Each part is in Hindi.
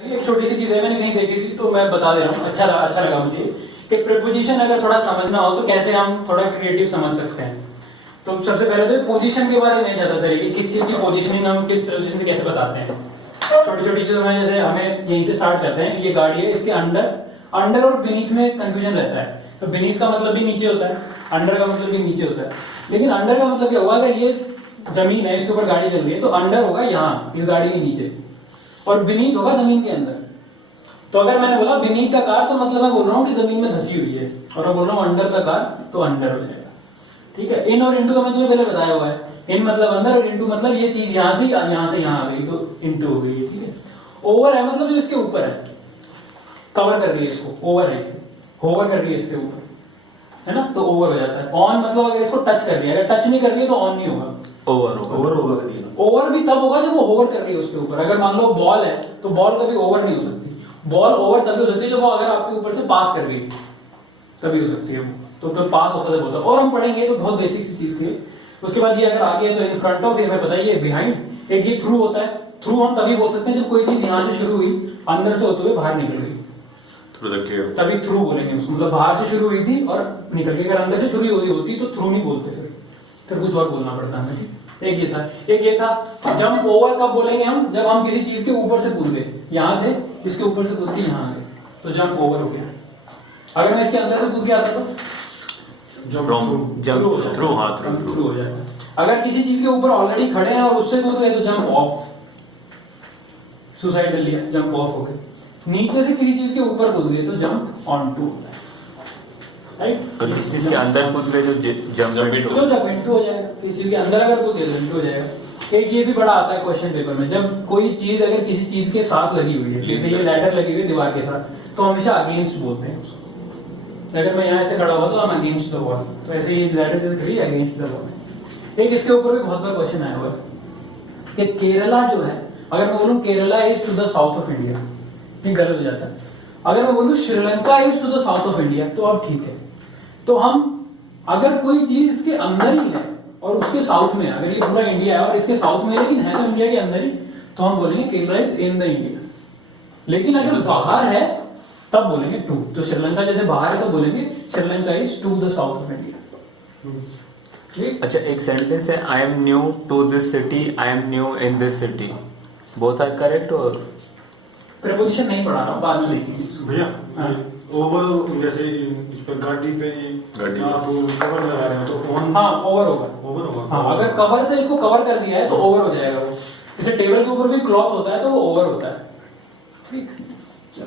एक छोटी सी चीज है, मैंने कहीं देखी थी तो मैं बता दे रहा हूँ, अच्छा लगा मुझे कि प्रीपोजिशन अगर थोड़ा समझना हो तो कैसे हम थोड़ा क्रिएटिव समझ सकते हैं। तो सबसे पहले तो पोजीशन के बारे में ज्यादा तरीके, किस चीज की पोजीशनिंग हम किस पोजीशन से कैसे बताते हैं। छोटी छोटी चीजों में जैसे हमें यहीं से स्टार्ट करते हैं कि ये गाड़ी है, इसके अंडर और बीनीथ में कंफ्यूजन रहता है। तो बीनीथ का मतलब भी नीचे होता है, अंडर का मतलब भी नीचे होता है। लेकिन अंडर का मतलब क्या होगा, अगर ये जमीन है, इसके ऊपर गाड़ी चल रही है तो अंडर होगा यहाँ इस गाड़ी के नीचे और बीनीथ होगा जमीन के अंदर। तो अगर मैंने बोला बीनीथ द कार तो मतलब मैं बोल रहा हूँ कि जमीन में धसी हुई है, और मैं बोल रहा हूँ अंडर द कार तो अंडर हो जाएगा। ठीक है। इन और इनटू का मतलब पहले बताया हुआ है। इन मतलब अंदर और इनटू मतलब ये चीज यहाँ थी, यहाँ से यहाँ आ गई तो इनटू हो गई। ठीक है। ओवर है मतलब जो इसके ऊपर है, कवर कर रही है इसको, ओवर है इसे, होवर कर रही है इसके ऊपर, है ना, तो ओवर हो जाता है। ऑन मतलब अगर इसको टच कर रही है, अगर टच नहीं कर रही है तो ऑन नहीं होगा, ओवर होगा। ओवर भी तब होगा जब वो होवर कर रही है उसके ऊपर। अगर मान लो बॉल है तो बॉल कभी ओवर नहीं हो सकती। बॉल ओवर तभी हो सकती है जब वो अगर आपके ऊपर से पास कर रही है, तभी हो सकती है वो। तो फिर पास होता है और हम पढ़ेंगे तो बहुत बेसिक सी चीज थी। उसके बाद ये अगर आगे है तो इन फ्रंट ऑफ, फिर हमें पता है ये बिहाइंड। एक ये थ्रू होता है। थ्रू हम तभी बोल सकते हैं जब कोई चीज यहाँ से शुरू हुई, अंदर से होते हुए बाहर निकल गई, तभी थ्रू बोलेंगे उसको। मतलब बाहर से शुरू हुई थी और निकल गई। अगर अंदर से शुरू हुई होती तो थ्रू नहीं बोलते, फिर कुछ और बोलना पड़ता हमें। ठीक। एक ये था जंप ओवर कब बोलेंगे हम, जब हम किसी चीज के ऊपर से कूद गए, यहाँ थे इसके ऊपर से कूद के यहाँ आ गए तो जंप ओवर हो गया। अगर मैं इसके अंदर से कूद के आता तो थ्रू हो जाएगा। अगर किसी चीज के ऊपर ऑलरेडी खड़े हैं और उससे कूद गए तो जंप ऑफ, सुसाइड कर लिया, जंप ऑफ हो गए। नीचे से किसी चीज के ऊपर कूद गए तो जंप ऑन टू होता है, राइट। और किसी चीज के अंदर कूद गए जो जंप इनटू हो जाएगा। किसी के अंदर अगर कूद गए तो इनटू हो जाएगा। एक ये भी बड़ा आता है क्वेश्चन पेपर में, जब कोई चीज अगर किसी चीज के साथ लगी हुई है, जैसे ये लैडर लगी हुई है दीवार के साथ, तो हमेशा अगेंस्ट बोलते हैं उसको। अगर मैं यहाँ से खड़ा हुआ तो हम अगेंस्ट द वॉल, तो ऐसे ही लैडर जैसे खड़ी है अगेंस्ट द वॉल। एक इसके ऊपर भी बहुत बड़ा क्वेश्चन आया हुआ है कि केरला जो है, अगर मैं बोलूँ Kerala is to the south of India, ये गलत हो जाता है। अगर मैं बोलूँ Sri Lanka is to the south of India तो अब ठीक है। तो हम अगर कोई चीज इसके अंदर ही है और उसके साउथ में, अगर ये पूरा इंडिया है और इसके साउथ में लेकिन है तो इंडिया के अंदर ही, तो हम बोलेंगे Kerala is in the India. लेकिन अगर बाहर है तब बोलेंगे टू। तो श्रीलंका जैसे बाहर है तो बोलेंगे Sri Lanka is to the south of India. ठीक। अच्छा, एक सेंटेंस है, I am new to this city, I am new in this city, both are correct. और प्रीपोजिशन नहीं पढ़ा रहा हूँ, बाद में लिखेंगे भैया। ओवर जैसे इस पर गाड़ी पे आप कवर लगा रहे हो तो ऑन, हाँ ओवर होगा। हाँ, अगर कवर से इसको कवर कर दिया है तो ओवर हो जाएगा वो। जैसे टेबल के ऊपर भी क्लॉथ होता है तो वो ओवर होता है। ठीक। चलो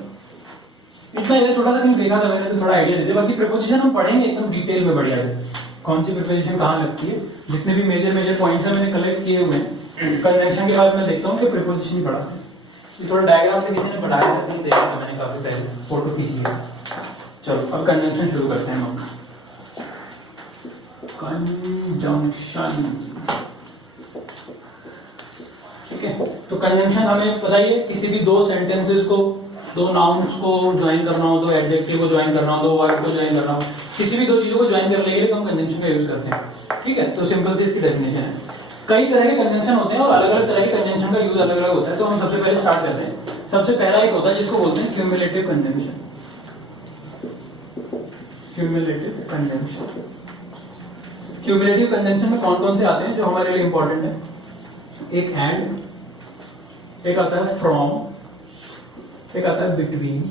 इतना इधर छोटा सा कहीं देखा था मैंने तो थोड़ा आइडिया दे दिया। बाकी प्रीपोजिशन हम पढ़ेंगे एकदम डिटेल में बढ़िया से, कौन सी प्रीपोजिशन कहाँ लगती है। जितने भी मेजर पॉइंट्स है मैंने कलेक्ट किए हुए हैं। कंजंक्शन के बाद मैं देखता हूँ कि प्रीपोजिशन ही पढ़ा, ये थोड़ा डायग्राम से किसी ने बनाया था, देखा था मैंने काफी पहले, फोटो खींच लिया। चलो अब कंजंक्शन शुरू करते हैं हम। कंजंक्शन, ठीक है। तो कंजंक्शन हमें बताइए, किसी भी दो सेंटेंसेस को, दो नाउन्स को ज्वाइन करना हो, दो एडजेक्टिव को ज्वाइन करना हो, दो वर्ड को ज्वाइन करना हो, किसी भी दो चीजों को ज्वाइन करने के लिए हम कंजंक्शन का यूज करते हैं। ठीक है। तो सिंपल सी इसकी डेफिनेशन है। कई तरह के कंजंक्शन होते हैं और अलग अलग तरह के कंजंक्शन का यूज अलग अलग होता है। तो हम सबसे पहले स्टार्ट करते हैं। सबसे पहला एक होता है जिसको बोलते हैं cumulative conjunction. Cumulative conjunction, cumulative conjunction में कौन कौन से आते हैं जो हमारे लिए इंपॉर्टेंट है। एक एंड, एक आता है फ्रॉम, एक आता है बिटवीन,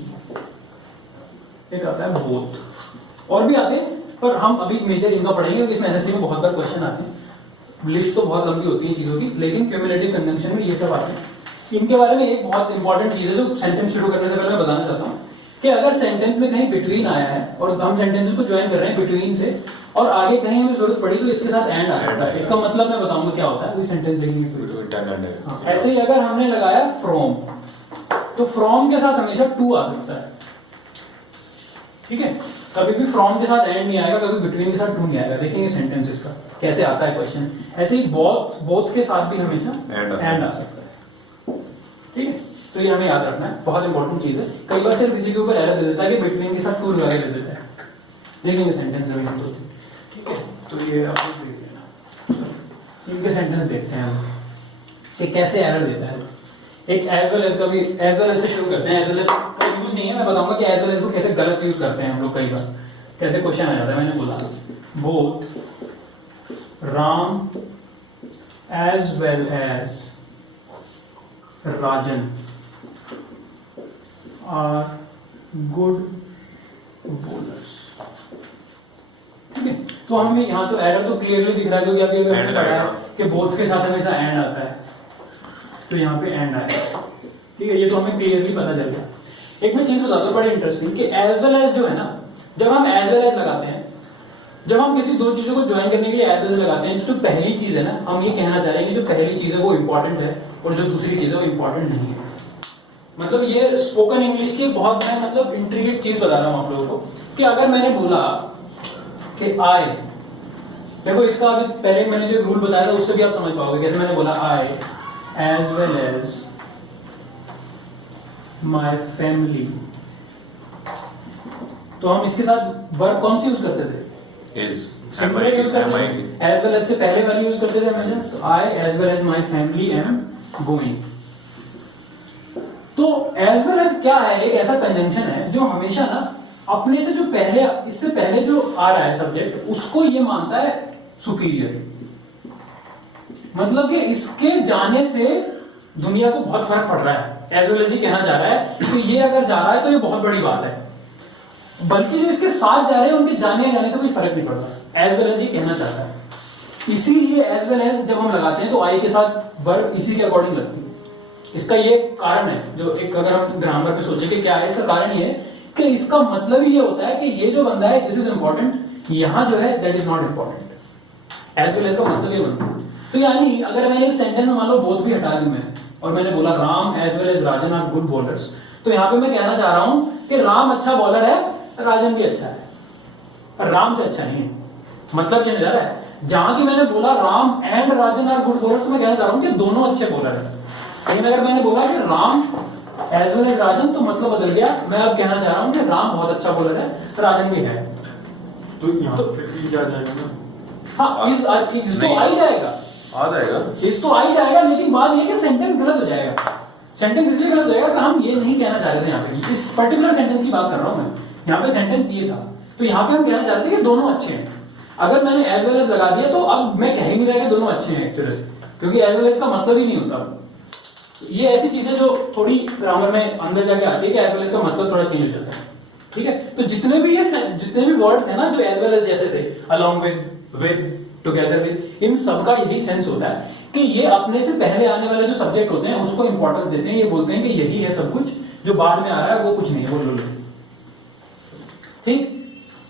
एक आता है बोथ। और भी आते हैं पर हम अभी मेजर इनका पढ़ेंगे क्योंकि इसमें एसएससी में बहुत बार क्वेश्चन आते हैं। लिस्ट तो बहुत लंबी होती है चीजों की, लेकिन क्यूमुलेटिव कंजंक्शन में ये सब आते हैं। इनके बारे में एक बहुत इंपॉर्टेंट चीज है जो सेंटेंस शुरू करने से पहले मैं बताना चाहता हूँ कि अगर सेंटेंस में कहीं बिटवीन आया है और हम सेंटेंसेस को ज्वाइन कर रहे हैं बिटवीन से, और आगे कहीं हमें जरूरत पड़ी तो इसके साथ एंड आ जाता है। इसका मतलब मैं बताऊंगा क्या होता है, वही सेंटेंस देखेंगे। ऐसे ही अगर हमने लगाया फ्रॉम, तो फ्रॉम के साथ हमेशा टू आ सकता है। ठीक है। कभी भी फ्रॉम के साथ एंड नहीं आएगा, कभी बिटवीन के साथ टू नहीं आएगा। देखेंगे सेंटेंसेस का कैसे आता है क्वेश्चन। ऐसे ही बोथ के साथ भी हमेशा एंड आ सकता है। ठीक है। तो ये हमें याद रखना है, बहुत इंपॉर्टेंट चीज है। कई बार सिर्फ किसी के ऊपर एरर दे देता है कि बिटवीन के साथ टू लगा के दे देता है। देखेंगे सेंटेंस अभी हम दो। ठीक है। तो ये आप देख लेना। इनके सेंटेंस देखते हैं हम कि कैसे एरर देता है। एक एज वेल एज का भी एज वेल एज से शुरू करते हैं। एज वेल एज का यूज नहीं है, मैं बताऊंगा कि एज वेल एज को कैसे गलत यूज करते हैं हम लोग कई बार, कैसे क्वेश्चन आ जाता है। मैंने बोला both Ram as well as Rajan are good bowlers. ठीक है, तो हमें यहाँ तो एरर तो क्लियरली दिख रहा है, क्योंकि अभी अभी हमने पढ़ा है कि बोथ के साथ हमेशा एंड आता है, तो यहाँ पे एंड आएगा। ठीक है, ये तो हमें क्लियरली पता चल गया। एक मैं चीज बताता हूँ बड़ी इंटरेस्टिंग कि एज वेल एज जो है ना, जब हम एज वेल एज लगाते हैं, जब हम किसी दो चीजों को ज्वाइन करने के लिए एज वेल एज लगाते हैं, जो पहली चीज है ना, हम ये कहना चाह रहे हैं कि जो पहली चीज है वो इंपॉर्टेंट है और जो दूसरी चीज है वो इंपॉर्टेंट नहीं है। मतलब ये स्पोकन इंग्लिश की बहुत मैं मतलब इंट्रिकेट चीज बता रहा हूँ आप लोगों को कि अगर मैंने बोला कि आई, देखो इसका अभी पहले मैंने जो रूल बताया था उससे भी आप समझ पाओगे। कैसे मैंने बोला I as well as my family, तो हम इसके साथ वर्ब कौन सी यूज करते थे? सिंपल यूज करते थे। एज वेल एज से पहले वाली यूज करते थे हमेशा। तो I as well as my family am going. तो एज वेल एज क्या है? एक ऐसा कंजंक्शन है जो हमेशा ना अपने से जो पहले, इससे पहले जो आ रहा है सब्जेक्ट, उसको ये मानता है सुपीरियर। मतलब कि इसके जाने से दुनिया को बहुत फर्क पड़ रहा है। एज वेल एज ही कहना चाह रहा है तो ये अगर जा रहा है तो ये बहुत बड़ी बात है, बल्कि जो इसके साथ जा रहे हैं उनके जाने या जाने से कोई फर्क नहीं पड़ता। एज वेल एज ही कहना चाहता है। इसीलिए एज वेल एज जब हम लगाते हैं तो आई के साथ वर्ब इसी के अकॉर्डिंग लगती है। इसका ये कारण है, जो एक अगर हम ग्रामर पे सोचे कि क्या है, इसका कारण ये है कि इसका मतलब ही ये होता है कि ये जो बंदा है दिस इज इंपॉर्टेंट, यहां जो है that is not important. As well as का मतलब ये बनता है। तो यानी अगर मैंने इस सेंटेंस में मान लो बोथ भी हटा दी मैं, और मैंने बोला Ram as well as Rajan are good bowlers, तो यहाँ पे मैं कहना चाह रहा हूं कि राम अच्छा बॉलर है, राजन भी अच्छा है, राम से अच्छा नहीं है। मतलब चेंज जा रहा है। जहां की मैंने बोला Ram and Rajan are good bowlers, तो मैं कहना चाह रहा हूं कि दोनों अच्छे बॉलर है। लेकिन अगर मैंने बोला कि राम एज वेल एज राजन, तो मतलब बदल गया। मैं अब कहना चाह रहा हूं कि राम बहुत अच्छा बॉलर है, राजन भी है। तो यहाँ तो फिर भी जा जाएगा ना। हाँ, इस तो आ ही जाएगा, आ जाएगा, इस तो आ ही जाएगा। लेकिन बात ये कि सेंटेंस गलत हो जाएगा। सेंटेंस इसलिए गलत हो जाएगा कि हम ये नहीं कहना चाह रहे थे यहाँ पे। इस पर्टिकुलर सेंटेंस की बात कर रहा हूं मैं, यहाँ पे सेंटेंस ये था, तो यहाँ पे हम कहना चाहते थे कि दोनों अच्छे हैं। अगर मैंने एज वेल एज लगा दिया तो अब मैं कह ही नहीं रहा कि दोनों अच्छे हैं एक्चुअली से, क्योंकि एज वेल एज का मतलब ही नहीं होता। ये ऐसी चीजें जो थोड़ी ग्रामर में अंदर जाके आती है कि एज वेल एज का मतलब थोड़ा चेंज हो जाता है। ठीक है, तो जितने भी वर्ड थे ना जो एज वेल एज जैसे थे, अलोंग विद, टुगेदर विद, इन सब का यही सेंस होता है कि ये अपने से पहले आने वाले जो सब्जेक्ट होते हैं उसको इंपॉर्टेंस देते हैं। ये बोलते हैं कि यही है सब कुछ, जो बाद में आ रहा है वो कुछ नहीं है, वो लो। ठीक,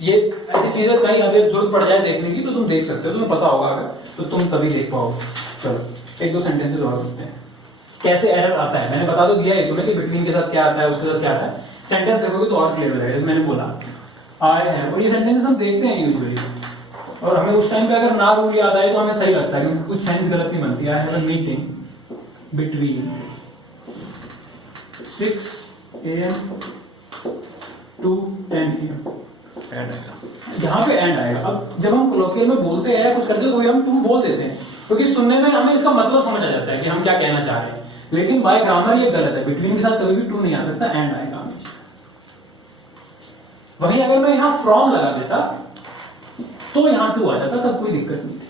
ये ऐसी चीजें कहीं अगर जरूरत पड़ जाए देखने की तो तुम देख सकते हो, तुम्हें पता होगा अगर, तो तुम तभी देख पाओगे। चलो एक दो सेंटेंसेस और देखते हैं कैसे एरर आता है। मैंने बता तो दिया है तुम्हें कि बिटवीन के साथ क्या आता है, उसके साथ क्या आता है। सेंटेंस देखोगे तो और क्लियर हो जाएगा। मैंने बोला आई है, और ये सेंटेंस हम देखते हैं यूजुअली, और हमें उस टाइम पे अगर ना रूल याद आए तो हमें सही लगता है क्योंकि कुछ सेंस गलत नहीं बनती। I have a meeting between 6 AM to 10 AM, यहाँ पे एंड आएगा। अब जब हम कोलोकियल में बोलते हैं कुछ करते हैं तो हम तुम बोल देते हैं, क्योंकि सुनने में हमें इसका मतलब समझ आ जाता है कि हम क्या कहना चाह रहे हैं। लेकिन बाय ग्रामर ये गलत है, बिटवीन के साथ कभी भी टू नहीं आ सकता, एंड आएगा हमेशा। वहीं अगर मैं यहाँ फ्रॉम लगा देता तो यहाँ टू आ जाता, तब कोई दिक्कत नहीं थी।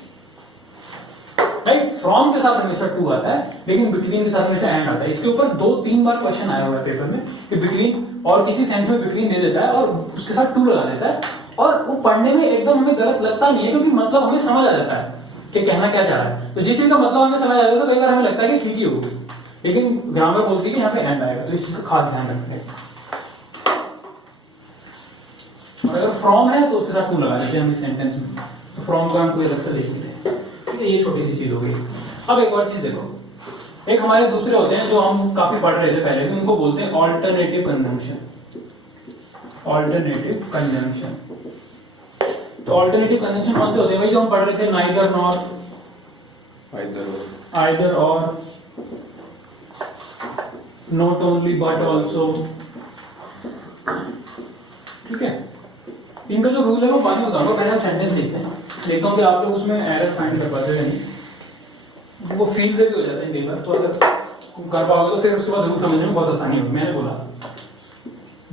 राइट, फ्रॉम के साथ हमेशा टू आता है, लेकिन बिटवीन के साथ हमेशा एंड आता है। इसके ऊपर 2-3 बार क्वेश्चन आया हुआ है पेपर में कि बिटवीन और किसी सेंस में बिटवीन दे देता है और उसके साथ टू लगा देता है, और वो पढ़ने में एकदम हमें गलत लगता नहीं है क्योंकि मतलब हमें समझ आ जाता है कि कहना क्या चाह रहा है। तो जिस चीज का मतलब हमें समझ आ जाता है तो कई बार हमें लगता है कि ठीक ही होगी, लेकिन ग्रामर बोलती है कि यहाँ पे एंड आएगा, तो इस चीज का खास ध्यान रखना है। और अगर फ्रॉम है तो उसके साथ टू लगा देते हैं हम इस सेंटेंस में, तो फ्रॉम को हम कोई अलग से देख रहे हैं। ठीक है, ये छोटी सी चीज हो गई। अब एक और चीज देखो, एक हमारे दूसरे होते हैं जो हम काफी पढ़ रहे थे पहले भी, उनको बोलते हैं ऑल्टरनेटिव कंजंक्शन। ऑल्टरनेटिव कंजंक्शन, तो ऑल्टरनेटिव कंजंक्शन कौन से होते हैं? वही जो हम पढ़ रहे थे, नाइदर नॉर, आइदर और, नॉट ओनली बट ऑल्सो। ठीक है, इनका जो रूल है वो बाद में बताऊंगा, पहले हम सेंटेंस लिखते हैं, देखता हूँ कि आप लोग उसमें एरर फाइंड कर पाते हैं नहीं, वो फील से भी हो जाते हैं कई बार। तो अगर कर पाओगे तो फिर उसके बाद रूल समझने में बहुत आसानी होगी। मैंने बोला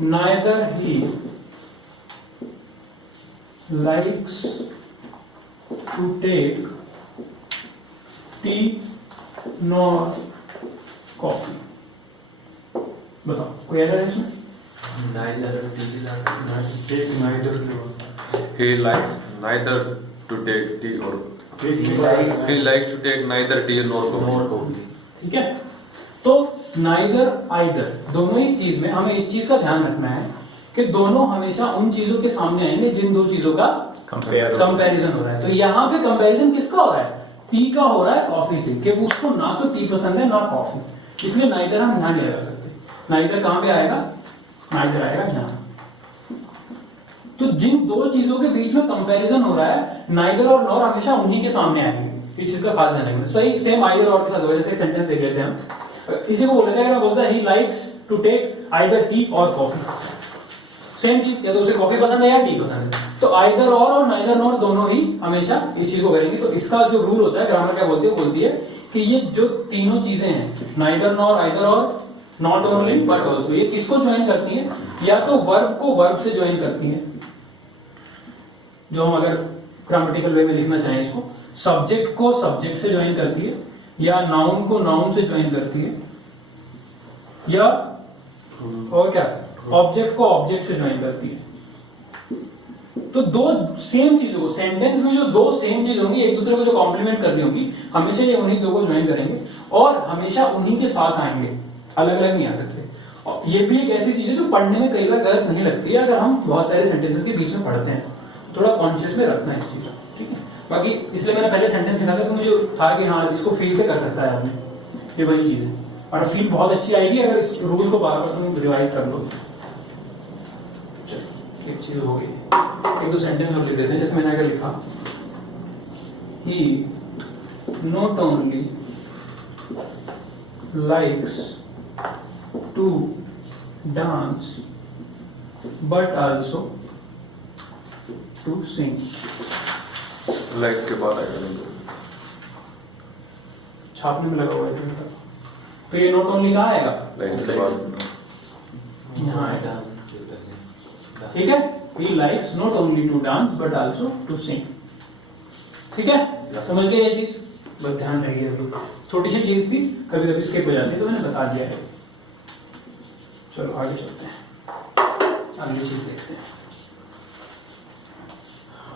neither he likes to take tea nor coffee। बताओ कोई एरर है इसमें? टेक नाइदर के बाद He likes neither to take tea or he likes to take neither tea nor coffee. ठीक है, तो neither either दोनों ही चीज में हमें इस चीज का ध्यान रखना है कि दोनों हमेशा उन चीजों के सामने आएंगे जिन दो चीजों का कंपैरिजन हो रहा है। तो यहाँ पे कंपैरिजन किसका हो रहा है? टी का हो रहा है कॉफी से, कि उसको ना तो टी पसंद है ना कॉफी, इसलिए नाइदर हम यहाँ नहीं लगा सकते। नाइदर कहाँ पे आएगा? नाइदर आएगा यहाँ। तो जिन दो चीजों के बीच में कंपैरिजन हो रहा है, नाइदर और नॉर हमेशा उन्हीं के सामने आएंगे। इस चीज का खास ध्यान रखना। सही सेम आइदर और के साथ हो, जैसे एक सेंटेंस देख लेते हैं हम। इसी को बोलते हैं, बोलता है he likes to take either tea और कॉफी। सेम चीज, या तो उसे कॉफी पसंद है या टी पसंद है। तो आइदर और नाइदर नॉर दोनों ही हमेशा इस चीज को करेंगे। तो इसका जो रूल होता है, ग्रामर क्या बोलती है? बोलती है कि ये जो तीनों चीजें हैं, नाइदर नॉर, आइदर और, नॉट ओनली बट ऑल्सो, ये किसको ज्वाइन करती है? या तो वर्ब को वर्ब से ज्वाइन करती है, जो हम अगर ग्रामेटिकल वे में लिखना चाहें इसको, सब्जेक्ट को सब्जेक्ट से ज्वाइन करती है, या नाउन को नाउन से ज्वाइन करती है, या और क्या, ऑब्जेक्ट को ऑब्जेक्ट से ज्वाइन करती है। तो दो सेम चीजों को, सेंटेंस में जो दो सेम चीज होंगी, एक दूसरे को जो कॉम्प्लीमेंट कर रही होंगी, हमेशा ये उन्हीं दो को ज्वाइन करेंगे और हमेशा उन्हीं के साथ आएंगे, अलग अलग नहीं आ सकते। और ये भी एक ऐसी चीज है जो पढ़ने में कई बार गलत नहीं लगती है, अगर हम बहुत सारे सेंटेंसेस के बीच में पढ़ते हैं। थोड़ा कॉन्शियस में रखना है इस चीज को, ठीक है। बाकी इसलिए मैंने पहले सेंटेंस लिखा था तो मुझे था कि हाँ इसको फील से कर सकता है आदमी, ये वही चीज है। और फील बहुत अच्छी आएगी अगर इस रूल को बार बार तुम रिवाइज कर लो। एक चीज हो गई, एक दो सेंटेंस और लिख देते हैं। जैसे मैंने अगर लिखा, he not only likes to dance but also to sing. Like के बाद आएगा छापने में लगा हुआ है, तो ये नॉट ओनली कहाँ आएगा? like के बाद यहाँ आएगा, ठीक है। He likes not only to dance but also to sing, ठीक है। समझ गए ये चीज? बस ध्यान रखिए, अभी छोटी सी चीज थी, कभी कभी स्किप हो जाती है, तो मैंने बता दिया है। चलो आगे चलते हैं, अगली चीज देखते हैं।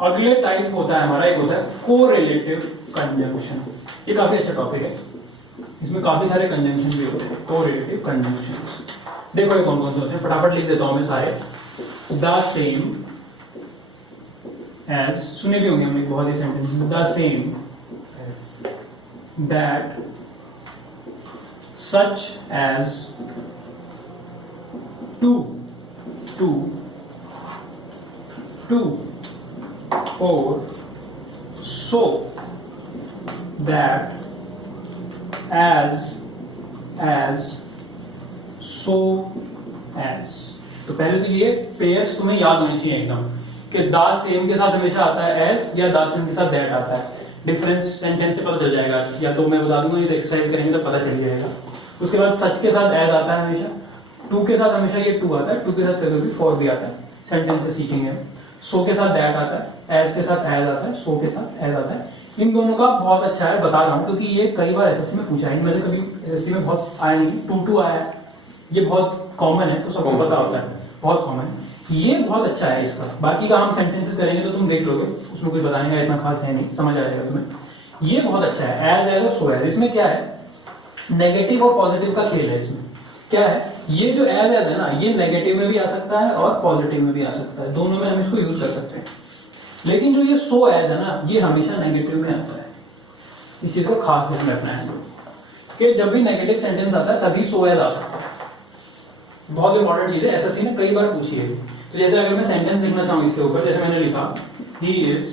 अगले टाइप होता है हमारा, एक होता है कोरिलेटिव कंजंक्शन। ये काफी अच्छा टॉपिक है, इसमें काफी सारे कंजंक्शन भी होते हैं। कोरिलेटिव कंजंक्शन देखो ये कौन कौन से होते हैं, फटाफट लिख देता हूं मैं सारे। द सेम एज, सुने भी होंगे हमने बहुत ही sentence, the same, that, such as, to, to, to, or, so, that, as, so, as। तो पहले तो ये पेयर्स तुम्हें याद होनी चाहिए एकदम, कि द सेम के साथ हमेशा आता है एज, या द सेम के साथ दैट आता है। डिफरेंस सेंटेंस से पता चल जाएगा, या तो मैं बता दूंगा, ये तो एक्सरसाइज करेंगे तो पता चल जाएगा। उसके बाद सच के साथ एज आता है हमेशा, टू के साथ हमेशा ये टू आता है, टू के साथ कभी फॉर भी आता है, सेंटेंस से सीखेंगे। सो के साथ दैट आता है, एज के साथ एज आता है, सो के साथ एज आता है। इन दोनों का बहुत अच्छा है, बता रहा हूँ, क्योंकि ये कई बार एसएससी में पूछा है, इनमें से कभी एसएससी में बहुत आया नहीं। टू टू आया है, ये बहुत कॉमन है, तो सबको पता होता है, बहुत कॉमन है। ये बहुत अच्छा है इसका। बाकी का हम सेंटेंसेस करेंगे तो तुम देख लोगे, उसमें कुछ बताने का इतना खास है नहीं, समझ आ जाएगा तुम्हें। ये बहुत अच्छा है, एज एज और सो एज। इसमें क्या है, नेगेटिव और पॉजिटिव का खेल है। इसमें क्या है, ये जो एज एज है ना, ये नेगेटिव में भी आ सकता है और पॉजिटिव में भी आ सकता है, दोनों में हम इसको यूज कर सकते हैं। लेकिन जो ये सो एज है ना, ये हमेशा नेगेटिव में आता है। इस चीज को खास ध्यान रखना है कि जब भी नेगेटिव सेंटेंस आता है तभी सो एज आ सकता है। बहुत इंपॉर्टेंट चीज है, एसएससी ने कई बार पूछी है। तो जैसे अगर मैं सेंटेंस लिखना चाहूँ इसके ऊपर, जैसे मैंने लिखा, he is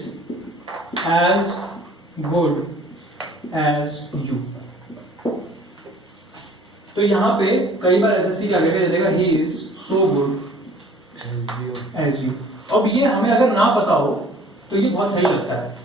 as good as you, तो यहाँ पे कई बार एसएससी क्या दे देगा, he is so good as you. अब ये हमें अगर ना पता हो तो ये बहुत सही लगता है,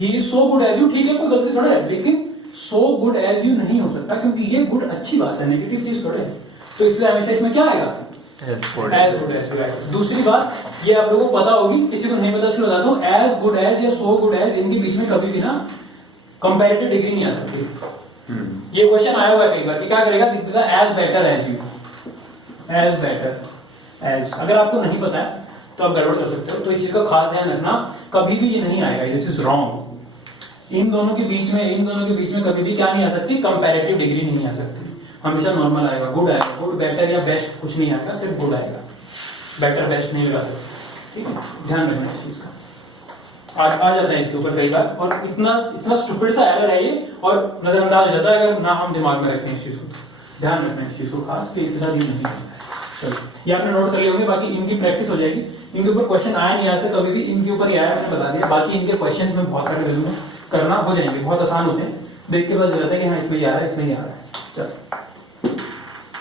he is so good as you, ठीक है, कोई गलती थोड़ा है, लेकिन सो गुड एज यू नहीं हो सकता, क्योंकि ये गुड अच्छी बात है, नेगेटिव चीज थोड़े है। तो इसलिए हमेशा इसमें क्या आएगा? As good as good as you. दूसरी बात, ये आप लोगों को पता होगी, किसी को नहीं पता इसलिए बताता हूँ, एज गुड एज या सो गुड एज, इनके बीच में कभी भी ना कंपैरेटिव डिग्री नहीं आ सकती। ये क्वेश्चन आया हुआ है कई बार कि क्या करेगा, दिखेगा as better as you, as better as. अगर आपको नहीं पता है तो आप गड़बड़ कर सकते हो, तो इस चीज का खास ध्यान रखना, कभी भी ये नहीं आएगा, दिस इज रॉन्ग। इन दोनों के बीच में कभी भी क्या नहीं आ सकती, कंपैरेटिव डिग्री नहीं आ सकती, हमेशा नॉर्मल आएगा, गुड आएगा। गुड बेटर या बेस्ट कुछ नहीं आएगा, सिर्फ गुड आएगा, बेटर बेस्ट नहीं लगा सकते, ठीक है, ध्यान रखना इस चीज का। आ जाता है इसके ऊपर कई बार, और इतना स्टूपिड सा एरर है ये, और नजरअंदाज हो जाता है अगर ना हम दिमाग में रखें इस चीज को। ध्यान रखना इस चीज को खास, कि इसके साथ ये नहीं होता है। चलो, ये आपने नोट कर लिए होंगे, बाकी इनकी प्रैक्टिस हो जाएगी। इनके ऊपर क्वेश्चन आया नहीं, आज तक कभी भी इनके ऊपर ही आया, मैंने बता दिया। बाकी इनके क्वेश्चन में बहुत सारे वैल्यू में करना हो जाएंगे, बहुत आसान होते हैं, देख के पता चल जाता है कि हाँ इसमें ही आ रहा है, इसमें ही आ रहा है। चलो,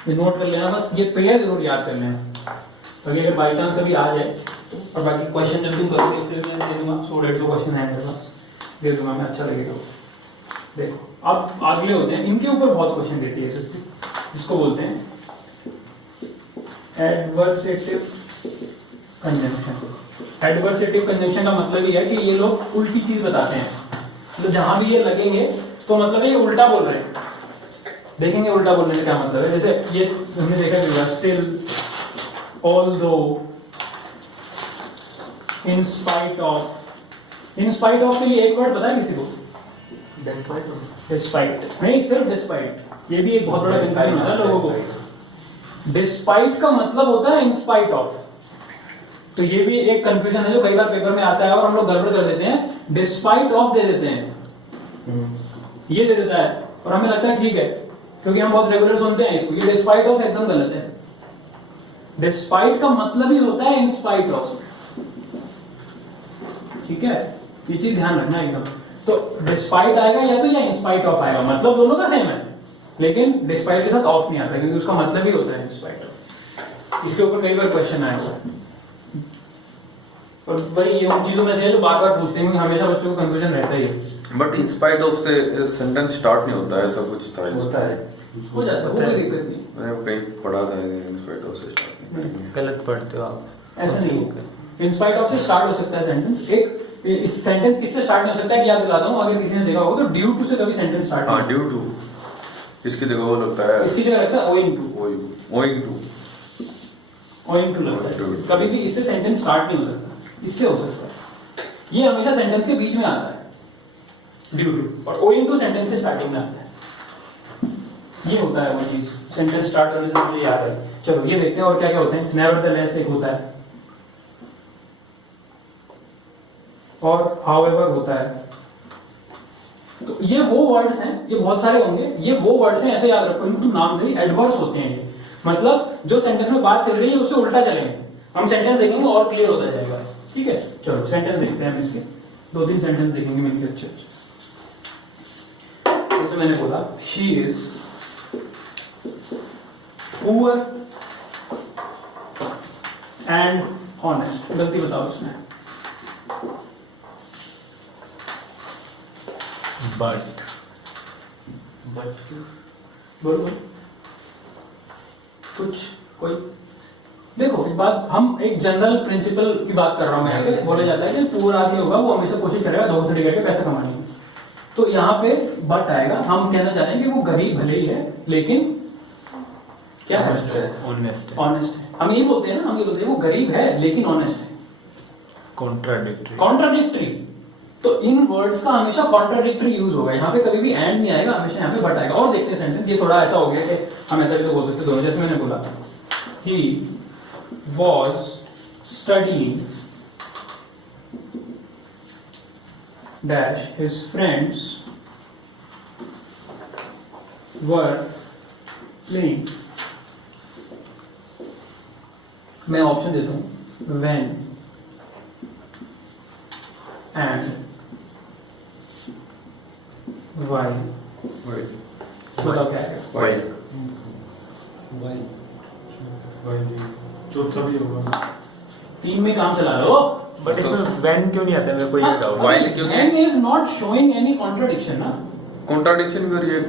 ये नोट कर लेना, बस ये पेयर जरूर याद कर लेना, ताकि अगर बाई चांस कभी आ जाए तो। और बाकी क्वेश्चन जब तुम करोगे इसलिए मैं दे दूंगा, 100 150 क्वेश्चन है मेरे पास, दे दूंगा मैं, अच्छा लगेगा। देखो अब अगले होते हैं, इनके ऊपर बहुत क्वेश्चन देती है एसएससी, जिसको बोलते हैं एडवर्सेटिव कंजंक्शन। एडवर्सेटिव कंजंक्शन का मतलब ये है कि ये लोग उल्टी चीज बताते हैं, तो जहां भी ये लगेंगे तो मतलब ये उल्टा बोल रहे हैं। देखेंगे उल्टा बोलने का क्या मतलब है, जैसे ये हमने देखा कि still, although, in spite of. In spite of के लिए एक वर्ड पता है किसी को? डिस्पाइट नहीं, सिर्फ डिस्पाइट। ये भी एक बहुत बड़ा कंफ्यूजन होता है लोगों को। डिस्पाइट का मतलब होता है इन स्पाइट ऑफ, तो ये भी एक कंफ्यूजन है जो कई बार पेपर में आता है, और हम लोग गड़बड़ कर देते हैं, डिस्पाइट ऑफ दे देते हैं, ये दे देता है, और हमें लगता है ठीक है, क्योंकि हम बहुत रेगुलर सुनते हैं इसको। ये डिस्पाइट ऑफ एकदम गलत है। डिस्पाइट का मतलब ही होता है इन स्पाइट ऑफ, ठीक है, ये चीज ध्यान रखना एकदम। तो डिस्पाइट आएगा या तो, या इन स्पाइट ऑफ आएगा, मतलब दोनों का सेम है, लेकिन डिस्पाइट के साथ ऑफ नहीं आता, क्योंकि उसका मतलब ही होता है इन स्पाइट ऑफ। इसके ऊपर कई बार क्वेश्चन आया हुआ है, और वही ये उन चीजों में से है जो बार बार पूछते हैं, क्योंकि हमेशा बच्चों को कंफ्यूजन रहता ही है। बट इन स्पाइट ऑफ से सेंटेंस स्टार्ट नहीं होता है, ऐसा कुछ था, होता है, हो जाता है, कोई दिक्कत नहीं, मैंने कहीं पढ़ा था इन स्पाइट ऑफ से स्टार्ट नहीं। गलत पढ़ते हो आप, ऐसा नहीं होगा। इन स्पाइट ऑफ से स्टार्ट हो सकता है सेंटेंस। एक इस सेंटेंस किससे स्टार्ट नहीं हो सकता है कि याद दिलाता हूं, अगर किसी ने देखा होगा तो ड्यू टू से कभी सेंटेंस स्टार्ट नहीं। हाँ, ड्यू टू, इसकी जगह वो लगता है, इसकी जगह लगता है owing to, owing to, owing to लगता है। कभी भी इससे सेंटेंस स्टार्ट नहीं हो सकता, इससे हो सकता है। ये हमेशा सेंटेंस के बीच में आता है ड्यू टू, और ओइंग टू सेंटेंस के स्टार्टिंग में आता है। ये होता है वो चीज, सेंटेंस स्टार्ट होने से मुझे याद है। चलो ये देखते हैं और क्या क्या होते हैं। नेवरदलेस एक होता है, और हाउएवर होता है। तो ये वो वर्ड्स हैं, ये बहुत सारे होंगे, ये वो वर्ड्स हैं, ऐसे याद रखो इनको नाम से ही। एडवर्स होते हैं ये, मतलब जो सेंटेंस में बात चल रही है उससे उल्टा चलेंगे। हम सेंटेंस देखेंगे और क्लियर होता जाएगा, ठीक है। चलो सेंटेंस देखते हैं हम इसके, 2-3 सेंटेंस देखेंगे मिलकर अच्छे अच्छे। जैसे मैंने बोला, she is poor and honest. गलती बताओ उसमें। बट बोलो कुछ, कोई देखो इस बात, हम एक जनरल प्रिंसिपल की बात कर रहा हूं मैं यहाँ पे। बोला जाता है कि पुअर आदमी होगा वो हमेशा कोशिश करेगा धोखाधड़ी करके पैसा कमाने की, तो यहाँ पे बट आएगा। हम कहना चाह रहे हैं कि वो गरीब भले ही है लेकिन क्या है, ऑनेस्ट है, ऑनेस्ट है। हम ये बोलते हैं ना, हम ये बोलते हैं वो गरीब है लेकिन ऑनेस्ट है। कॉन्ट्राडिक्टरी, कॉन्ट्राडिक्टरी, तो इन वर्ड्स का हमेशा कॉन्ट्राडिक्टरी यूज होगा। यहाँ पे कभी भी एंड नहीं आएगा, हमेशा यहाँ पे बट आएगा। और देखते हैं सेंटेंस, ये थोड़ा ऐसा हो गया कि हम ऐसा भी तो बोल सकते दोनों। जैसे मैंने बोला, ही was studying dash his friends were playing। मैं ऑप्शन देता हूं, when and why। बताओ क्या है? चौथा भी होगा, 3 में काम चला लो। बट इसमें व्हेन क्यों नहीं आता, मेरे को ये डाउट। While क्योंकि when is not showing any contradiction ना, कॉन्ट्राडिक्शन भी और ये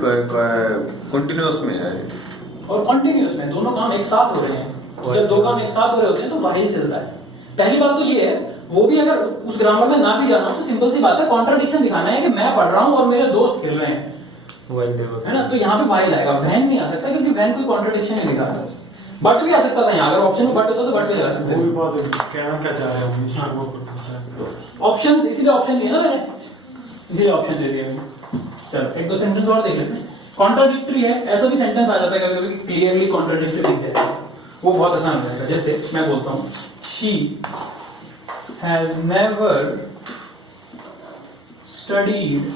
कंटिन्यूअस में है। और कंटिन्यूअस में दोनों काम एक साथ हो रहे हैं। जब दो काम एक साथ हो रहे होते हैं तो वाहिल चलता है। पहली बात तो ये है, वो भी अगर उस ग्रामर में ना भी जाना हो तो सिंपल सी बात है, कॉन्ट्राडिक्शन दिखाना है कि मैं पढ़ रहा हूँ और मेरे दोस्त खेल रहे हैं, है ना, तो यहाँ पे वाहिल आएगा, वैन नहीं आ सकता क्योंकि वैन कोई कॉन्ट्राडिक्शन नहीं दिखाता। बट भी आ सकता था यहाँ, अगर ऑप्शन में बट होता तो बट भी लगा सकते वो भी बात है, कहना क्या चाह रहे हैं हाँ। वो ऑप्शन, इसीलिए ऑप्शन दिए ना मैंने, इसीलिए ऑप्शन दे दिए। चलो एक दो सेंटेंस और देख लेते हैं। कॉन्ट्राडिक्टरी है, ऐसा भी सेंटेंस आ जाता है कभी कभी क्लियरली कॉन्ट्राडिक्टरी है, वो बहुत आसान हो जाएगा। जैसे मैं बोलता हूँ she has never studied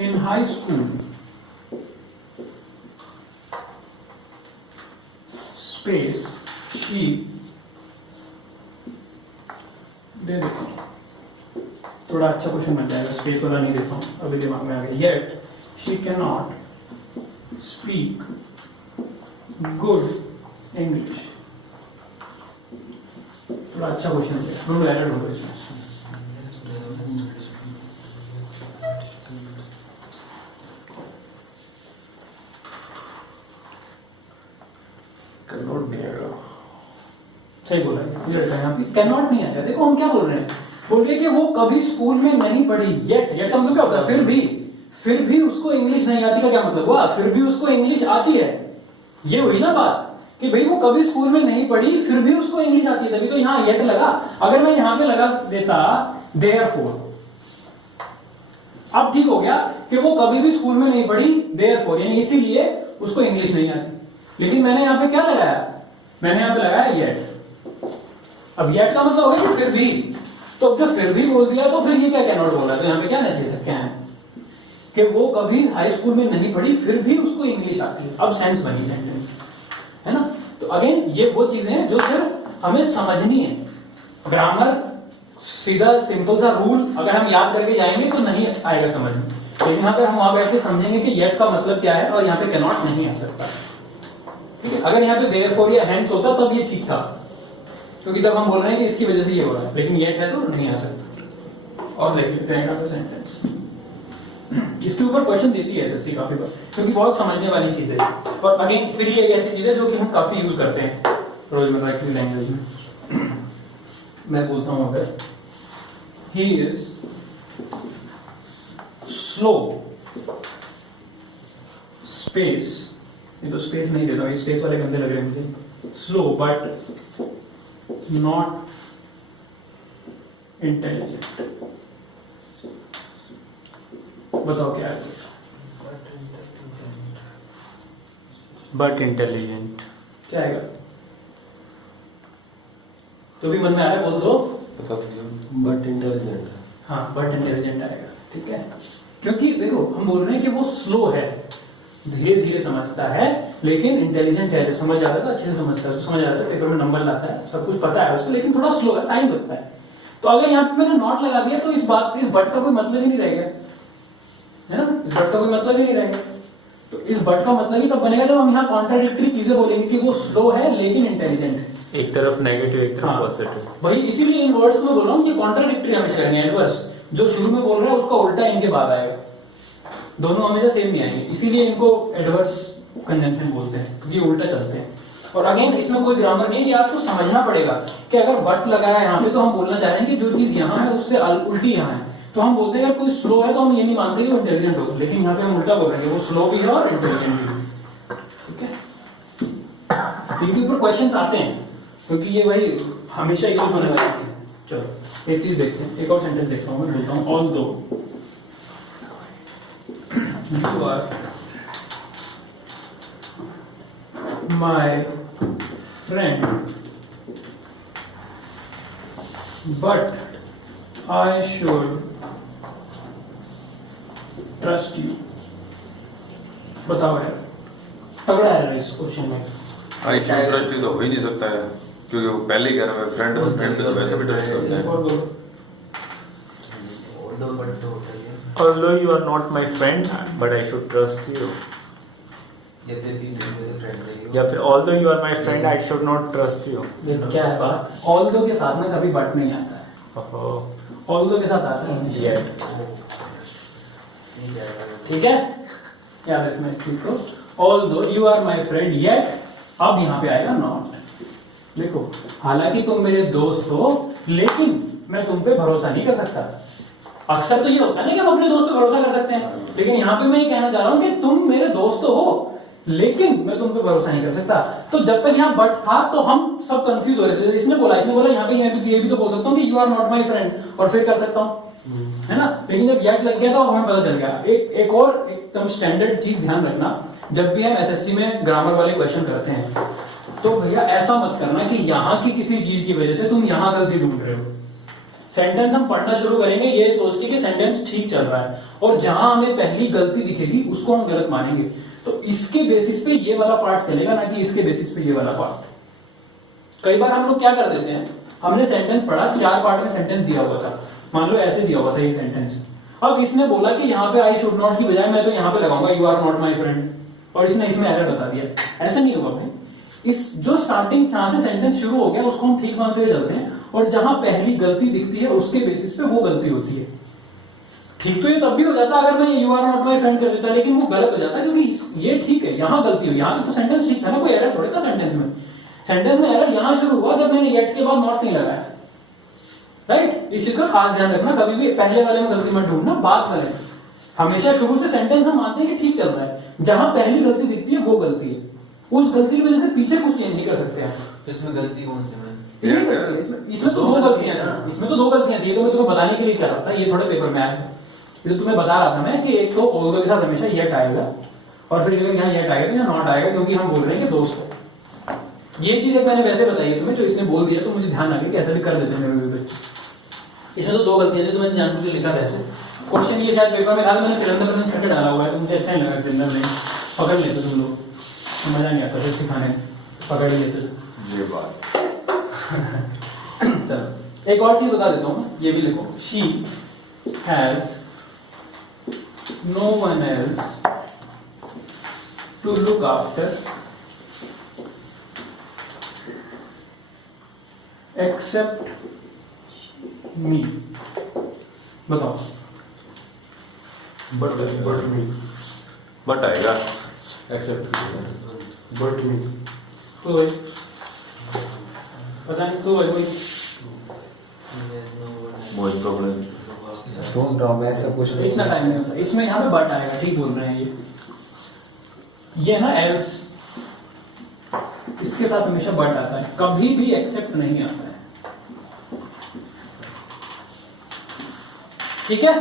in high school space she, दे देता हूं थोड़ा अच्छा क्वेश्चन बन जाएगा, स्पेस वाला नहीं देता हूं, अभी दिमाग में आ गया। Yet she can not speak good English, थोड़ा अच्छा क्वेश्चन है, ढूंढो एरर ढूंढो इसमें। कैनॉट नहीं आएगा। सही बोला ये लड़का, यहाँ पे कैन नॉट नहीं आया। देखो हम क्या बोल रहे हैं, बोल रहे हैं कि वो कभी स्कूल में नहीं पढ़ी। येट का मतलब क्या होता है, फिर भी उसको इंग्लिश नहीं आती का क्या मतलब हुआ, फिर भी उसको इंग्लिश आती है। ये हुई ना बात कि भाई वो कभी स्कूल में नहीं पढ़ी फिर भी उसको इंग्लिश आती है, तभी तो यहाँ येट लगा। अगर मैं यहाँ पे लगा देता देयरफॉर, अब ठीक हो गया कि वो कभी भी स्कूल में नहीं पढ़ी देयरफॉर, यानी इसीलिए उसको इंग्लिश नहीं आती। लेकिन मैंने यहाँ पे क्या लगाया, मैंने यहाँ पे लगाया येट। अब येट का मतलब हो गया कि फिर भी, तो अब जब फिर भी बोल दिया तो फिर ये क्या कैन नॉट बोला, तो यहाँ पे क्या नहीं क्या है कि वो कभी हाई स्कूल में नहीं पढ़ी फिर भी उसको इंग्लिश आती है। अब सेंस बनी सेंटेंस, है ना। तो अगेन ये वो चीजें हैं जो सिर्फ हमें समझनी है। ग्रामर सीधा सिंपल सा रूल अगर हम याद करके जाएंगे तो नहीं आएगा समझ में, लेकिन अगर हम वहां बैठ के समझेंगे कि येट का मतलब क्या है और यहाँ पे कैन नॉट नहीं आ सकता, ठीक है। अगर यहाँ पे देयरफॉर या हेंस होता तब ये ठीक था, क्योंकि तब हम बोल रहे हैं कि इसकी वजह से ये हो रहा है, लेकिन येट है तो नहीं आ सकता। और देख लेते हैं यहाँ पे सेंटेंस, इसके ऊपर क्वेश्चन देती है एसएससी काफी बार, क्योंकि बहुत समझने वाली चीज है। और अगेन फिर ये एक ऐसी चीज है जो कि हम काफी यूज करते हैं रोजमर्रा की लैंग्वेज में। मैं बोलता हूं अगर ही इज स्लो स्पेस, ये तो स्पेस नहीं देता हूं, स्पेस वाले गंदे लग रहे हैं मुझे। स्लो बट नॉट इंटेलिजेंट, बताओ क्या है। बट इंटेलिजेंट क्या आएगा, तो भी मन में आ रहा है, बोल दो। बता दीजिए। बट इंटेलिजेंट, हाँ बट इंटेलिजेंट आएगा, ठीक है। क्योंकि देखो हम बोल रहे हैं कि वो स्लो है, धीरे धीरे समझता है, लेकिन इंटेलिजेंट है, जो समझ आता है तो अच्छे से समझता है, समझ आता है, पेपर में नंबर लाता है, सब कुछ पता है उसको, लेकिन थोड़ा स्लो है, टाइम लगता है। तो अगर यहाँ पे मैंने नॉट लगा दिया तो इस बट का कोई मतलब ही नहीं रहेगा, है ना, इस बट का कोई मतलब ही नहीं रहेगा। तो इस बट का मतलब ही तब बनेगा जब हम यहाँ कॉन्ट्राडिक्टरी चीजें बोलेंगे कि वो स्लो है लेकिन इंटेलिजेंट है। एक तरफ नेगेटिव एक तरफ हाँ, पॉजिटिव। वही इसीलिए इन वर्ड्स में बोल रहा हूँ कि कॉन्ट्राडिक्टरी हमेशा करेंगे, एडवर्स जो शुरू में बोल रहा है उसका उल्टा इनके बाद आएगा, दोनों हमेशा सेम नहीं आएंगे, इसीलिए इनको एडवर्स कंजंक्शन बोलते हैं, क्योंकि उल्टा चलते हैं। और अगेन इसमें कोई ग्रामर नहीं है, ये आपको समझना पड़ेगा कि अगर बट लगाया है यहाँ पे तो हम बोलना चाह रहे हैं कि जो चीज यहाँ है उससे उल्टी यहाँ है। तो हम बोलते हैं अगर कोई स्लो है तो हम ये नहीं मानते कि वो इंटेलिजेंट हो, लेकिन यहाँ पे हम उल्टा बोल रहे हैं वो स्लो भी है और इंटेलिजेंट भी है, ठीक है। इनके ऊपर क्वेश्चंस आते हैं क्योंकि ये भाई हमेशा यूज होने वाली चीज है। चलो एक चीज देखते हैं, एक और सेंटेंस देखता हूँ, मैं बोलता हूँ although you are my friend but I should trust you। बताओ यार, तगड़ा है इस क्वेश्चन में। आई शुड ट्रस्ट यू तो हो ही नहीं सकता है, क्योंकि वो पहले ही कह रहा है फ्रेंड पे तो वैसे भी ट्रस्ट करता है। और बोलो। Although you are not my friend, but I should trust you. या फिर although you are my friend, I should not trust you. क्या है बात, ऑल्दो के साथ में कभी बट नहीं आता है, ओहो, ऑल्दो के साथ आता है yet. ठीक है, याद रखना इस चीज को। Although you are my friend yet, अब यहाँ पे आएगा नॉट। देखो, हालांकि तुम मेरे दोस्त हो लेकिन मैं तुम पे भरोसा नहीं कर सकता। अक्सर तो ये होता है ना कि हम अपने दोस्त पे भरोसा कर सकते हैं, लेकिन यहाँ पे मैं ये कहना चाह रहा हूँ कि तुम मेरे दोस्त तो हो लेकिन मैं तुम पे भरोसा नहीं कर सकता। तो जब तक यहाँ बट था तो हम सब कंफ्यूज हो रहे थे। इसने बोला यहाँ पे ये भी तो बोल सकता हूँ कि you are not my friend, और फिर कर सकता हूँ, है ना। लेकिन जब येट लग गया तो हमें पता चल गया। एक और एकदम स्टैंडर्ड चीज ध्यान रखना, जब भी हम एसएससी में ग्रामर वाले क्वेश्चन करते हैं तो भैया ऐसा मत करना कि यहाँ की किसी चीज की वजह से तुम यहाँ गलती ढूंढ रहे हो। सेंटेंस हम पढ़ना शुरू करेंगे ये सोच के कि सेंटेंस ठीक चल रहा है, और जहां हमें पहली गलती दिखेगी उसको हम गलत मानेंगे। तो इसके बेसिस पे ये वाला पार्ट चलेगा, ना कि इसके बेसिस पे ये वाला पार्ट। कई बार हम लोग क्या कर देते हैं, हमने सेंटेंस पढ़ा, 4 पार्ट में सेंटेंस दिया हुआ था, मान लो ऐसे दिया हुआ था ये सेंटेंस। अब इसने बोला कि यहाँ पे आई शुड नॉट की बजाय मैं तो यहाँ पे लगाऊंगा you are not my friend, और इसने इसमें एरर बता दिया। ऐसा नहीं होगा भाई। इस जो स्टार्टिंग जहां से सेंटेंस शुरू हो गया उसको हम ठीक मानते हुए चलते हैं, और जहां पहली गलती दिखती है उसके बेसिस पे वो गलती होती है। ठीक तो ये तब भी हो जाता अगर मैं you are not my friend कर देता, लेकिन वो गलत हो जाता क्योंकि ये ठीक है, यहाँ गलती हुई। यहाँ तो सेंटेंस ठीक था ना, कोई एरर थोड़ी था सेंटेंस में। सेंटेंस में एरर यहाँ शुरू हुआ जब मैंने येट के बाद नॉट नहीं लगाया। राइट, इस चीज का खास ध्यान रखना, कभी भी पहले वाले में गलती मत ढूंढना, बात करें। हमेशा शुरू से सेंटेंस हम मानते हैं कि ठीक चल रहा है, जहां पहली गलती दिखती है वो गलती है। उस गलती की वजह से पीछे कुछ चेंज नहीं कर सकते हैं। इसमें गलती कौन सी? इसमें तो 2 गलतियां थी, इसमें तो 2 गलतियां थी। ये तो मैं तुम्हें बताने के लिए कह रहा था, ये थोड़े पेपर में आया है। ये तो तुम्हें बता रहा था मैं कि एक तो ऑल्दो के साथ हमेशा येट आएगा, और फिर अगर यहाँ येट आएगा तो यहाँ नॉट आएगा, क्योंकि हम बोल रहे हैं कि दोस्त हो। ये चीज मैंने वैसे बताई है तुम्हें, जो इसने बोल दिया तो मुझे ध्यान आ गया कि ऐसा भी कर देते हैं मेरे बच्चे। इसमें तो 2 गलतियां थी, तो मैंने जानबूझ के लिखा था ऐसे। क्वेश्चन ये शायद पेपर में था, मैंने फिल्म प्रेजेंट करके डाला हुआ है, तो मुझे अच्छा नहीं लगा। फिल्म नहीं पकड़ लेते तुम लोग, मजा नहीं आता फिर सिखाने में, पकड़ लेते ये बात। चलो एक और चीज बता देता हूँ, ये भी लिखो। She has no one else to look after except me. बताओ। बट मी, बट आएगा एक्सेप्ट बट मी, तो भाई पता नहीं, तो भाई मोस्ट प्रॉब्लम। ढूंढ रहा हूँ मैं, ऐसा कुछ नहीं। इतना टाइम नहीं होता इसमें। यहाँ पे बट आएगा, ठीक बोल रहे हैं ये ना एल्स, इसके साथ हमेशा बट आता है, कभी भी एक्सेप्ट नहीं आता है। ठीक है,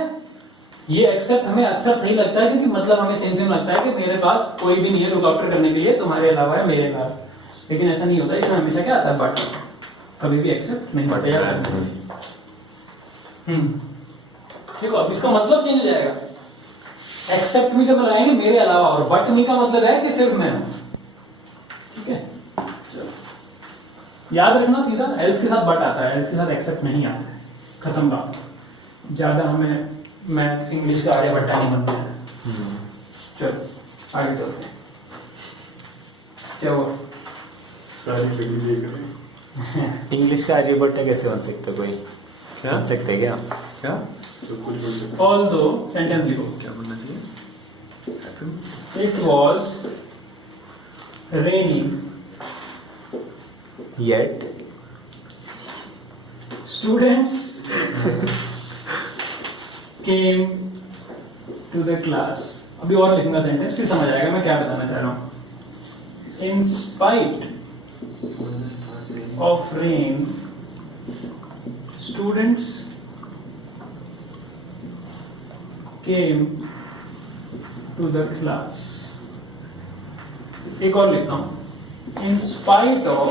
ये एक्सेप्ट हमें अक्सर सही लगता है क्योंकि मतलब हमें सेंस में लगता है कि मेरे पास कोई भी नहीं है लुक आफ्टर करने के लिए, तुम्हारे अलावा है मेरे अलावा। लेकिन ऐसा नहीं होता, इसमें हमेशा क्या आता है, बट। कभी भी एक्सेप्ट नहीं होता यार। देखो अब इसका मतलब चेंज हो जाएगा। एक्सेप्ट मी जब लगाएंगे मेरे अलावा, और बट मी का मतलब है कि सिर्फ मैं हूं। ठीक है, चलो याद रखना सीधा, एल्स के साथ बट आता है, एल्स के साथ एक्सेप्ट नहीं आता है। खत्म बात। ज्यादा हमें मैं इंग्लिश का आर्यभट्टा नहीं बनते हैं। चलो आगे चलते हैं। क्या हुआ? सारी फिल्म देख रहे हैं। इंग्लिश का आर्यभट्ट कैसे बन सकता है? कोई क्या बन सकते हैं क्या? क्या तो कुछ बोल सकते हैं। ऑल्दो सेंटेंस लिखो। क्या बनना चाहिए? It was raining. Yet Students came to the class. अभी और लिखूंगा सेंटेंस, फिर समझ आएगा मैं क्या बताना चाह रहा हूँ। In spite of rain, students came to the class. एक और लिखता हूँ। In spite of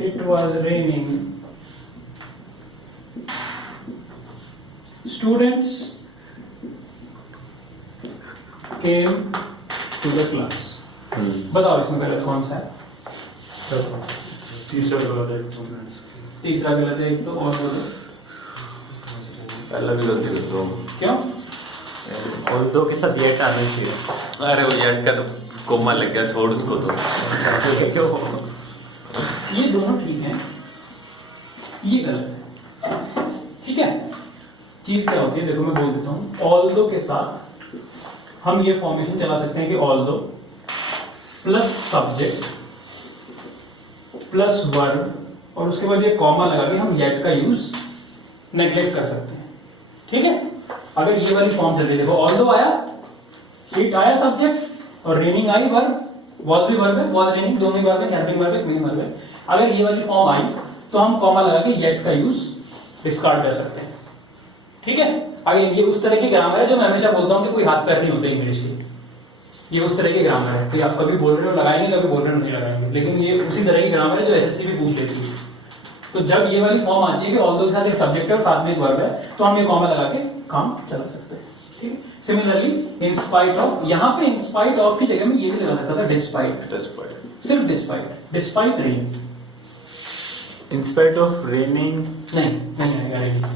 it was raining, students came to the class. बताओ इसमें गलत कौन सा है? तीसरा गलत है, तीसरा गलत है एक तो, और बोलो पहला भी गलती करता हूँ। क्यों? और दो के साथ येट आना चाहिए। अरे वो येट का तो कोमा लग गया, छोड़ उसको तो। क्यों? ये दोनों ठीक है, ये गलत है। ठीक है, चीज क्या होती है, देखो मैं बोल देता हूँ, ऑल्दो के साथ हम ये फॉर्मेशन चला सकते हैं कि although plus subject plus verb और उसके बाद ये कॉमा लगा के हम येट का यूज नेग्लेक्ट कर सकते हैं। ठीक है, अगर ये वाली फॉर्म चल रही है, देखो ऑल्दो आया, इट आया सब्जेक्ट और रेनिंग आई वर्ब, वॉज भी वर्ब है, वॉज रेनिंग दोनों ही वर्ब है, हैव बीन वर्ब है, बीइंग वर्ब है। अगर ये वाली फॉर्म आई तो हम कॉमा लगा के येट का यूज डिस्कार्ड कर सकते हैं। ठीक है, अगर ये उस तरह की ग्रामर है जो मैं हमेशा बोलता हूँ कि कोई हाथ पैर नहीं होता इंग्लिश के, ये उस तरह की ग्रामर है, तो आप कभी बोल रहे हो लगाएंगे, कभी बोल रहे हो नहीं लगाएंगे, लेकिन ये उसी तरह की ग्रामर है जो एसएससी भी पूछ लेती है। तो जब ये वाली फॉर्म आती है कि ऑल्दो के साथ एक सब्जेक्ट है और साथ में एक वर्ब है, तो हम ये कॉमा लगा के काम चला सकते हैं। ठीक है, सिमिलरली इन स्पाइट ऑफ, यहाँ पे इन स्पाइट ऑफ की जगह में ये भी लगा सकता था डिस्पाइट, सिर्फ despite, despite rain, in spite of raining नहीं आएगा।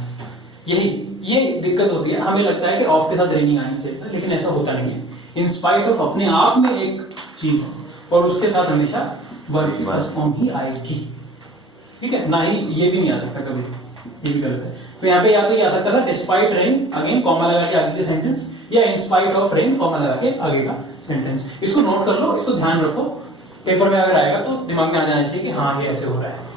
यही ये दिक्कत होती है, हमें लगता है कि ऑफ के साथ रेनिंग आनी चाहिए, लेकिन ऐसा होता नहीं है। इन स्पाइट ऑफ अपने आप में एक चीज है और उसके साथ हमेशा वर्ब की फर्स्ट फॉर्म ही आएगी। ठीक है, ना ही ये भी नहीं आ सकता कभी, ये भी गलत है। तो यहाँ पे या तो ये आ सकता था डिस्पाइट रेन, अगेन कॉमा लगा के आगे के सेंटेंस, या in spite of rain comma लगा के आगे का सेंटेंस। इसको नोट कर लो, इसको ध्यान रखो, पेपर में अगर आएगा तो दिमाग में आ जाना चाहिए कि हाँ ये ऐसे हो रहा है।